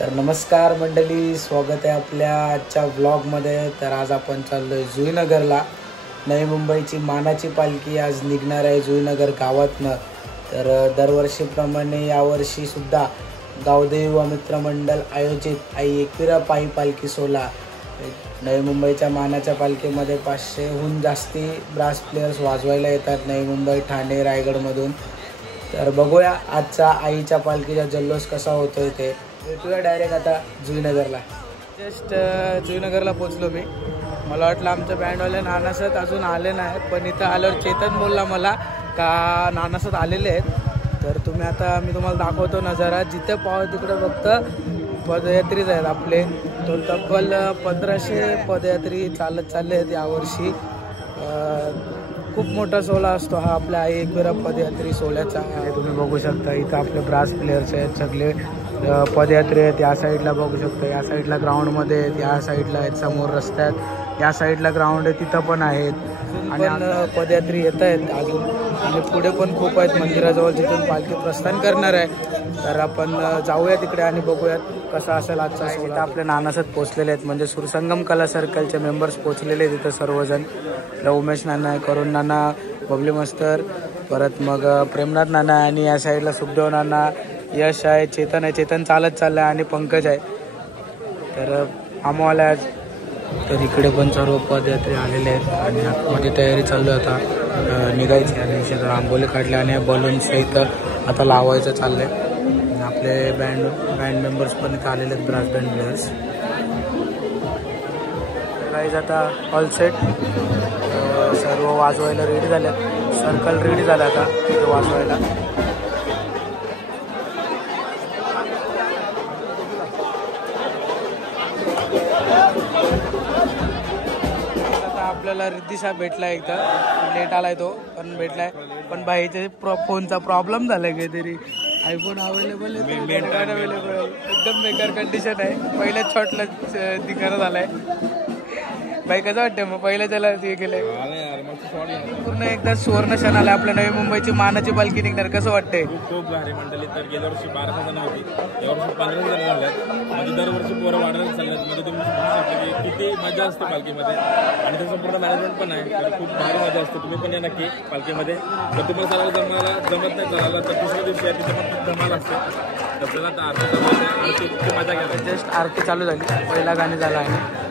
तर नमस्कार मंडळी, स्वागत आहे आपल्या आजच्या व्लॉगमध्ये। तर आज आपण चाललोय जुईनगरला। नवी मुंबईची मानाची पालखी आज निघणार आहे जुईनगर गावातनं। तर दरवर्षीप्रमाणे यावर्षी सुद्धा गावदेवी व मित्रमंडळ आयोजित आई एकविरा पायी पालखी सोहळा। नवी मुंबईच्या मानाच्या पालखीमध्ये 500हून जास्ती ब्रास प्लेयर्स वाजवायला येतात नवी मुंबई, ठाणे, रायगडमधून। तर बघूया आजचा आईच्या पालखीचा जल्लोष कसा होतोय ते। भेटूया डायरेक्ट आता जुईनगरला। जस्ट जुईनगरला पोचलो मी। मला वाटलं आमच्या बँडवाले नानासत अजून आले नाही, पण इथं आल्यावर चेतन बोलला मला का नानासत आलेले आहेत। तर तुम्ही आता मी तुम्हाला दाखवतो नजारा। जिथे पाव तिकडे फक्त पदयात्रीच आहेत आपले। तो तब्बल 1500 पदयात्री चालत चालले आहेत यावर्षी। खूप मोठा सोहळा असतो हा आपल्या आई एकविरा पदयात्री सोहळ्याचा। तुम्ही बघू शकता इथं आपले ब्रास प्लेयर्स आहेत, सगळे पदयात्री आहेत। या साईडला बघू शकता, या साईडला ग्राउंडमध्ये आहेत, या साईडला आहेत, समोर रस्त्यात या साईडला ग्राउंड आहे तिथं पण आहेत। आणि पदयात्री येत आहेत अजून, आणि पुढे पण खूप आहेत मंदिराजवळ जिथून पालखी प्रस्थान करणार आहे। तर आपण जाऊया तिकडे आणि बघूयात कसा असेल आजचा सोहळा। आपले नानासत पोचलेले आहेत, म्हणजे सुरसंगम कला सर्कलचे मेंबर्स पोचलेले आहेत तिथं सर्वजण। उमेश नाना आहे, करुण नाना, बबली मस्तर, परत मग प्रेमनाथ नाना, आणि या साईडला सुखदेव नाना, यश आहे, चेतन आहे, चेतन चालत चालला आहे, आणि पंकज आहे। तर आम्हाला आज तर इकडे पण सर्व पदयात्री आलेले आहेत आणि आतमध्ये तयारी चालू आहे आता निघायची। आणि रांगोली काढल्या आणि बलून्स इथं आता लावायचं चाललंय। आपले बँड मेंबर्स पण इथं आलेले आहेत, ब्रास बँड प्लेयर्स। गाईज आता ऑल सेट, सर्व वाजवायला रेडी झाले, सर्कल रेडी झालं आता तिथे वाजवायला। आता आपल्याला रिद्धी साहेब भेटला, एकदा लेट आलाय तो पण भेटलाय, पण भाईच्या फोनचा प्रॉब्लेम झालाय काहीतरी। आयफोन अवेलेबल आहे, अवेलेबल एकदम बेकार कंडिशन आहे। पहिल्याच शॉटला दिखाना झालाय। भाई कसं वाटतं मग पहिल्या त्याला हे केलंय पूर्ण एकदा सुवर्ण क्षण आला आपल्या नवी मुंबईची मानाची पालखी निघणार, कसं वाटतंय? खूप भारी मंडळी। तर गेल्या वर्षी 12 जण होती, यावर्षी 15 जण झाल्यात। म्हणजे दरवर्षी पोरं वाढत चालल्यात। म्हणजे तुम्ही बघू शकता की किती मजा असते पालखीमध्ये, आणि त्याचं पूर्ण मॅनेजमेंट पण आहे। तर खूप भारी मजा असते। तुम्ही पण या नक्की पालखीमध्ये। तर तुम्हाला चालायला जमत नाही चालायला, तर दुसऱ्या दिवशी आहे तिथे पण खूप धमाल असते। तर त्याला आरती मजा घ्या। जस्ट आरती चालू झाली, पहिला गाणी झाला आहे।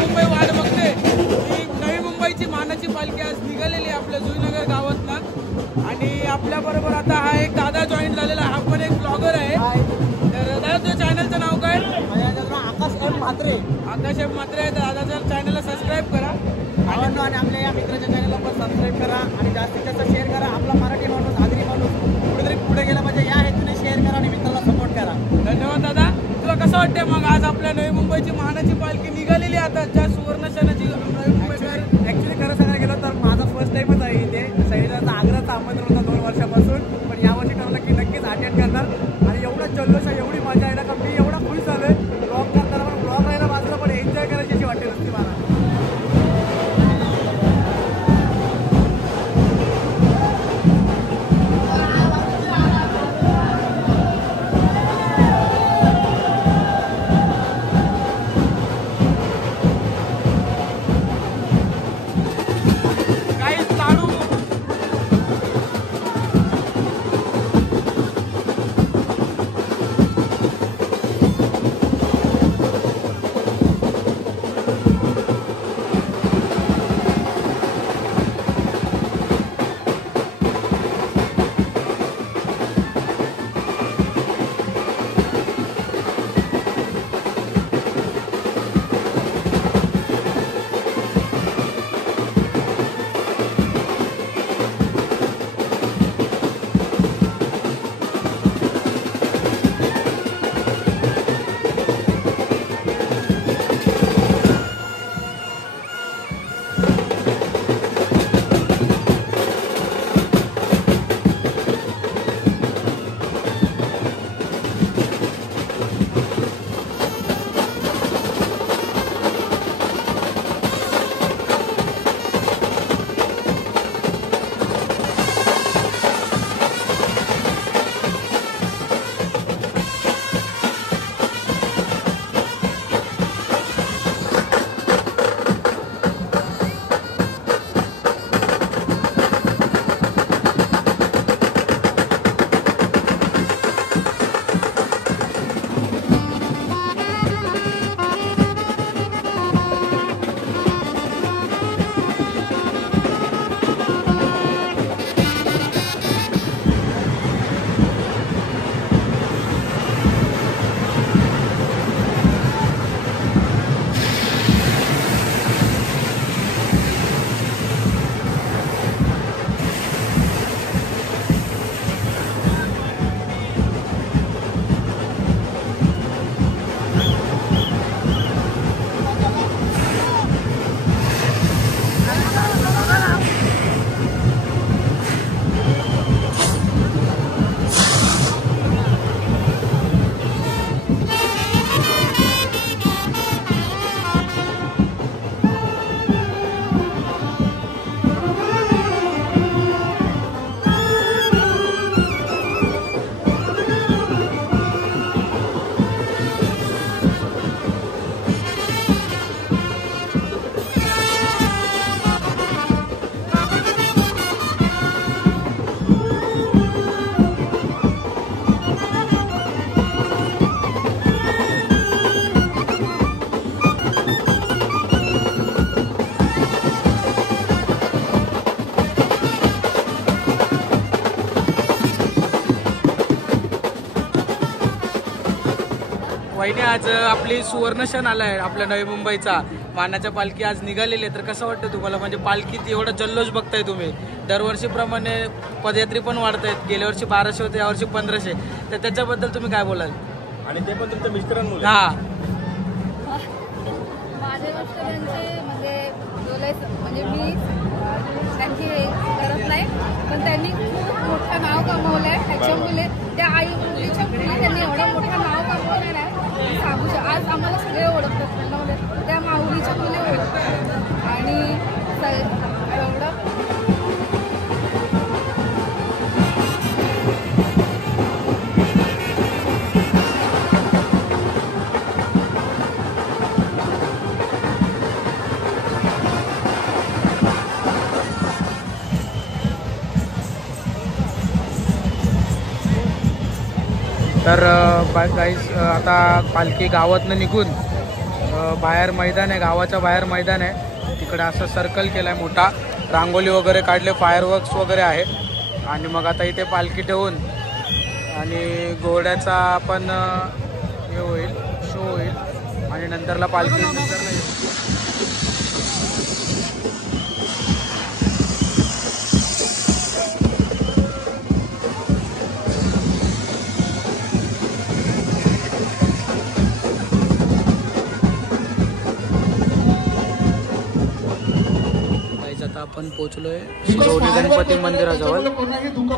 मुंबई वाट बघते की नवी मुंबईची मानाची पालखी आज निघालेली आहे आपल्या जुईनगर गावातनं. आणि आपल्याबरोबर आता हा एक दादा जॉईन झालेला, हा पण एक ब्लॉगर आहे. तर दादा तुझ्या चॅनलचं नाव काय? आकाश एम म्हात्रे. आकाश एम म्हात्रे आहे. दादाच्या चॅनलला सबस्क्राईब करा आणि आपल्या या मित्राच्या चॅनलला पण सबस्क्राईब करा आणि जास्तीत जास्त शेअर करा. आपला मराठी माणूस, आदरी माणूस कुठेतरी पुढे गेला पाहिजे, या हेतूने शेअर करा आणि मित्राला सपोर्ट करा. धन्यवाद दादा. तुला कसं वाटतंय मग आज आपल्या नवी मुंबईची मानाची पालखी निघालेली आता ज्या सुवर्णक्षणाची नवी मुंबईकर? ॲक्च्युली खरं सांगायला गेलं तर माझा फर्स्ट टाईमच आहे इथे. सैनिकांचा आग्रहाचं आमंत्रण होतं 2 वर्षापासून, पण यावर्षी ठरलं की नक्कीच अटेंड करणार. आणि एवढा जल्लोष आहे, एवढी मजा आहे ना का मी एवढा खुश झालोय. ब्लॉग करताना पण ब्लॉग राहायला वाचलं, पण एन्जॉय करायची अशी वाटते नसती मला. वहिनी आज आपली सुवर्ण क्षण आलाय आपल्या नवी मुंबईचा, मानाच्या पालखी आज निघालेली आहे. तर कसं वाटतं तुम्हाला, म्हणजे पालखीत एवढा जल्लोष बघताय तुम्ही? दरवर्षीप्रमाणे पदयात्री पण वाढत आहेत. गेल्या वर्षी 1200 होते, यावर्षी 1500. तर त्याच्याबद्दल तुम्ही काय बोलाल? आणि ते पण तुमच्या मिस्टरांमुळे? हा, माझ्या मिस्टरांचे म्हणजे मी त्यांची करत नाही, पण त्यांनी खूप मोठं नाव कमवलं आहे. त्याच्यामुळे त्या आई मुलीच्या मुली त्यांनी एवढं मोठं नाव कमवलं नाही सांगू शकतो. आज आम्हाला सगळे ओळखतात, त्यांना त्या माऊलीच्या मुली ओळखतात आणि एवढं तर गाईस आता पालखी गावातनं निघून बाहेर मैदान आहे, गावाच्या बाहेर मैदान आहे. तिकडे असं सर्कल केलं आहे मोठा, रांगोली वगैरे काढले, फायरवर्क्स वगैरे आहे. आणि मग आता इथे पालखी ठेवून आणि घोड्याचा पण हे होईल, शो होईल आणि नंतरला पालखी आपण पोचलोय शिरोली गणपती मंदिराजवळ.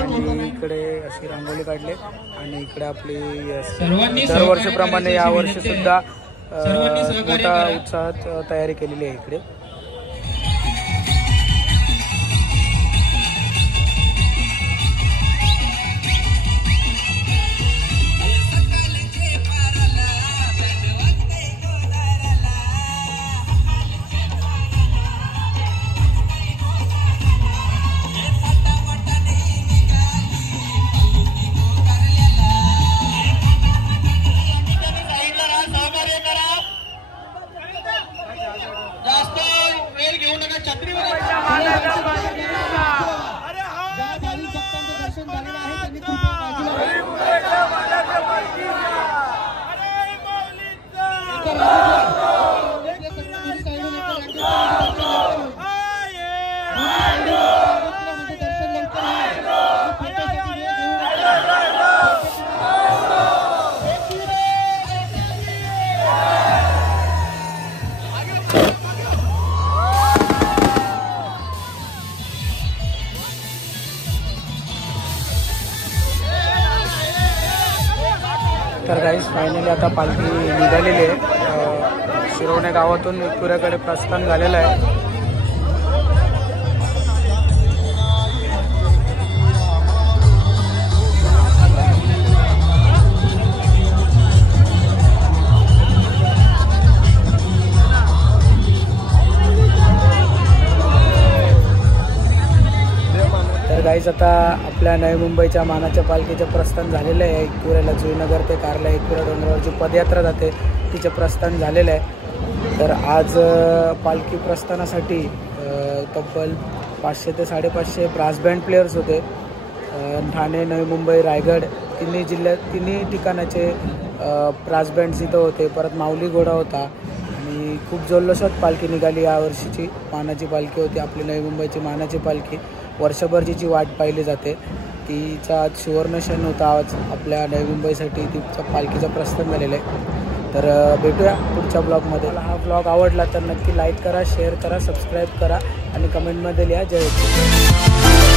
आणि इकडे अशी रांगोळी काढली आणि इकडे आपली दरवर्षीप्रमाणे यावर्षी सुद्धा मोठा उत्साहात तयारी केलेली आहे इकडे. तर गाईस फायनली आता पालखी निघालेली आहे. शिरोणे गावातून विठुराकडे प्रस्थान झालेलं आहे. गाईज आता आपल्या नवी मुंबईच्या मानाच्या पालखीचे प्रस्थान झालेलं आहे. एकविराला जुईनगर ते कारला एकविरा डोंगरावरची पदयात्रा जाते, तिचे प्रस्थान झालेलं आहे. तर आज पालखी प्रस्थानासाठी तब्बल 500 ते 550 ब्रास बँड प्लेयर्स होते. ठाणे, नवी मुंबई, रायगड तिन्ही जिल्ह्यात तिन्ही ठिकाणाचे ब्रास बँड्स इथं होते. परत माऊली घोडा होता आणि खूप जल्लोषात पालखी निघाली. यावर्षीची मानाची पालखी होती आपली नवी मुंबईची मानाची पालखी. वर्षभर जिची वाट पाहिली जाते तिचा आज सुवर्ण क्षण होता. आज आपल्या नवी मुंबईसाठी तिचा पालखीचा प्रस्थान झालेला आहे. तर भेटूया पुढच्या ब्लॉगमध्ये. हा ब्लॉग आवडला तर नक्की लाईक करा, शेअर करा, सबस्क्राईब करा आणि कमेंटमध्ये लिहा जय हिंद.